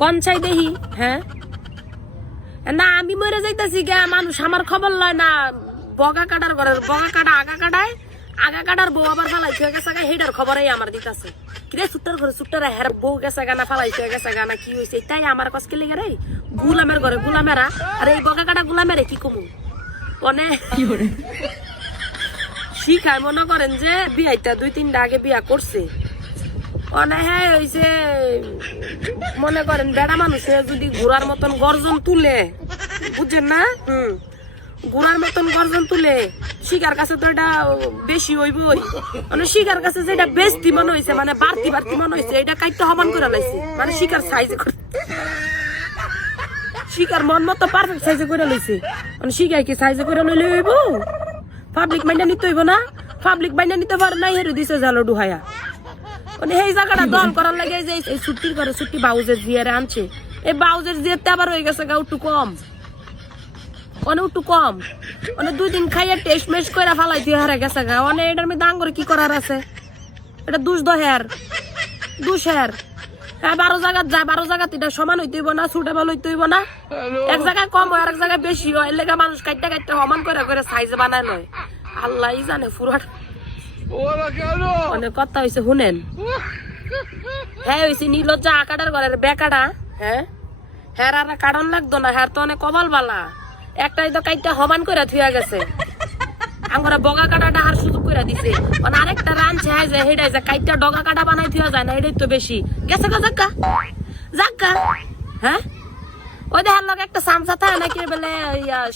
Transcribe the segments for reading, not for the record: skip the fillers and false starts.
কোন চাই দেহি হ্যাঁ না আমি মরে যাইতাছি গে মানুষ আমার খবর লয় না বগা কাটার ঘরের বগা কাটা আগা কাটার বউ আবার ফালাই থুয়ে গেছে গা হেডার খবরই আমার দিতাছে কিরে সুট্টার ঘরে সুট্টার হের বউ গেছে গানা ফালাই থুয়ে গেছে গানা কি হইছে তাই আমার কসকে লেগে রে গুলামের ঘরে গুলামেরা আর এই বগা কাটা গুলামেরে কি কমু মানে কি করে শিখায় মনে করেন যে বিয়াইটা 2-3টা আগে বিয়া করছে অনে হ্যাঁ হইছে মনে করেন বেড়া মানুষে যদি ঘোড়ার মতন গর্জন তুলে বুঝছেন না ঘোড়ার মতন গর্জন তুলে শিকার কাছে তো এটা বেশি হইবই মানে শিকার কাছে যেটা বেশি মনে হয়েছে মানে বাড়তি মনে হয়েছে এটা কাইটটা সমান করে লাইছে মানে শিকার সাইজে শিকার মন মতো পারফেক্ট সাইজে করে লইছে মানে শিকার কি সাইজে করে লইলে হইব পাবলিক মাইন্ডা নিতে হইব না পাবলিক মাইন্ডা নিতে পারে না হেরু দিছে জালো ডুহায়া মানে এই জায়গাটা দল করার লাগে যে এই ছুটির করে ছুটি বাউজের জিয়ারে আনছে এই বাউজের জিয়াতে আবার হয়ে গেছে গা একটু কম অনেক একটু কম মানে 2 দিন খাইয়া টেস্ট মেশ করে ফালাই দিয়ে হারা গেছে গা অনেক এটার মধ্যে আঙ্গুরে কি করার আছে এটা দুষ দহের হ্যাঁ 12 জায়গা যায় 12 জায়গাতে এটা সমান হইতে হইব না সুটেবল হইতে হইব না এক জায়গায় কম হয় আর এক জায়গায় বেশি হয় এর লেগে মানুষ কাটতে সমান করে সাইজ বানায় নয় আল্লাহ জানে পুরাট অনেক কথা হয়েছে শুনেন হ্যাঁ হয়েছে নীলজ্জা আকাটার ঘরের বেকাটা হ্যাঁ হ্যাঁ আর কারণ লাগতো না হ্যাঁ তো অনেক কপাল বালা একটাই তো কাইটটা সমান করে থুয়া গেছে আমরা বগা কাটাটা আর সুযোগ করে দিছে মানে আরেকটা রানছে হ্যাঁ যে হেডাই যে কাইটটা ডগা কাটা বানাই থুয়া যায় না এটাই তো বেশি গেছে গা জাক্কা হ্যাঁ ওই দেখার লোক একটা সামসা থাকে নাকি বলে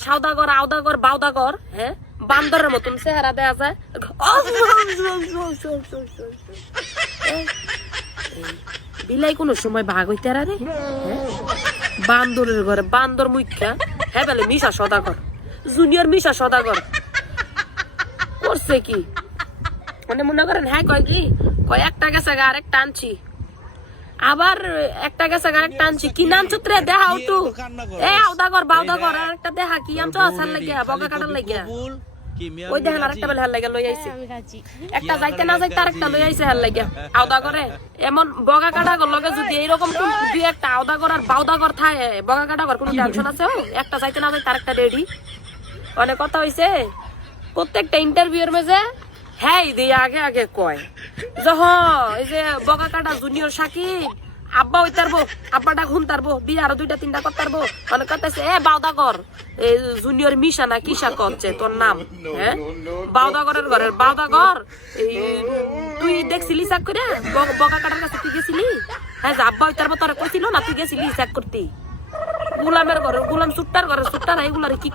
সাউদাগর আউদাগর বাউদাগর হ্যাঁ বান্দরের মতন চেহারা দেয়া যায় বিলাই কোন সময় ভাগ হইতে রে বান্দরের ঘরে বান্দর মুখ্যা হ্যাঁ বলে মিশা সদাগর জুনিয়র মিশা সদাগর করছে কি মানে মনে করেন হ্যাঁ কয় কি কয় একটা গেছে গা আরেকটা আনছি আবার একটা গেছে গা আরেকটা আনছি কি নাম চুত্রে দেখা উঠু এ আউদাগর বাউদাগর আরেকটা দেখা কি আনছো আসার লাগিয়া বগা কাটার লাগিয়া ওই দেখেন আরেকটা বেলা হার লাগিয়া লই আইছে একটা যাইতে না যাইতে আরেকটা লই আইছে হার লাগিয়া আউদা করে এমন বগা কাটা গর লগে যদি এইরকম দুই একটা আউদা কর আর বাউদা কর থাকে বগা কাটা কর কোনো টেনশন আছে একটা যাইতে না যাইতে আরেকটা রেডি অনেক কথা হইছে প্রত্যেকটা ইন্টারভিউর মেজে হ্যাঁ দিয়ে আগে কয় যখন এই যে বগা কাটা জুনিয়র সাকিব আব্বা হই তারবো আব্বাটা খুন তারবো বিয়ে আরো 2-3টা কর তারবো অনেক কথা এ বাউদাগর এই জুনিয়র মিশা না কিসা করছে তোর নাম হ্যাঁ বাউদাগরের ঘরের বাউদাগর এই তুই দেখছিলি চাক করে বগা কাটার কাছে তুই গেছিলি হ্যাঁ আব্বা হই তারবো তোরা কইছিল না তুই গেছিলি চাক করতে গুলামের ঘরে গুলাম সুট্টার ঘরে সুট্টার এইগুলারে কি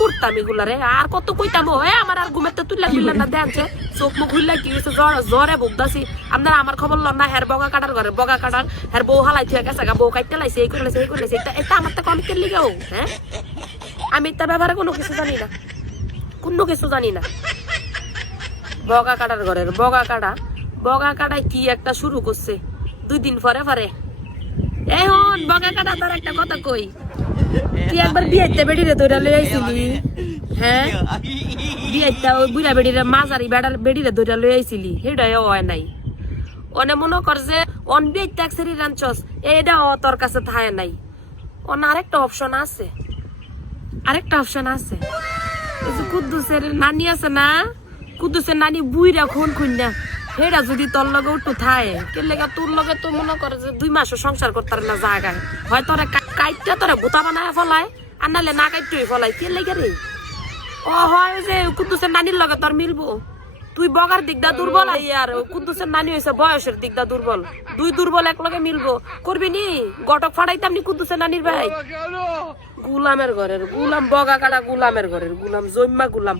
করতাম এগুলারে আর কত কইতাম হ্যাঁ আমার আর ঘুমেতে তুললা না দেখছে চোখ মুখ খুললা কি হয়েছে জ্বরে ভুগতাছি আপনারা আমার খবর লন না হ্যার বগা কাটার ঘরে বগা কাটার হ্যার বউ হালাই থুয়ে গেছে বউ কাটতে লাইছে এই করলেছে এটা আমার তো কমিকের লিগেও হ্যাঁ আমি তার ব্যাপারে কোনো কিছু জানি না বগা কাটার ঘরের বগা কাটায় কি একটা শুরু করছে 2 দিন পরে এখন বগা কাটা তার একটা কথা কই তুই একবার বিয়েতে বেড়িরে দৌড়া লই আইছিলি হ্যাঁ বিয়েতে ওই বুড়া বেড়িরে মাঝারি বেড়িরে দৌড়া লই আইছিলি সেটাই হয় নাই অনে মনে কর যে অন বিয়ে ট্যাক্সেরি রাঞ্চস এইটা তোর কাছে থাকে নাই অন আরেকটা অপশন আছে এই যে কুদ্দুসের নানি আছে না কুদ্দুসের নানি বুইরা খুন না সেটা যদি তোর লগে উঠু থাকে কেলে তোর লগে তো মনে করে যে 2 মাসও সংসার করতে না জায়গায় হয় তোরা কাইটটা তোরা গোতা বানায় ফলাই আর নাহলে না কাইটই ফলাই কে লেগে রে ও হয় যে কুদ্দুসের নানির লগে তোর মিলবো তুই বগার দিকটা দুর্বল আর কুদ্দুসের নানি হয়েছে বয়সের দিকটা দুর্বল 2 দুর্বল এক লগে মিলবো করবি নি গটক ফাড়াইতাম নি কুদ্দুসের নানির ভাই গুলামের ঘরের গুলাম বগা কাটা গুলামের ঘরের গুলাম জম্মা গুলাম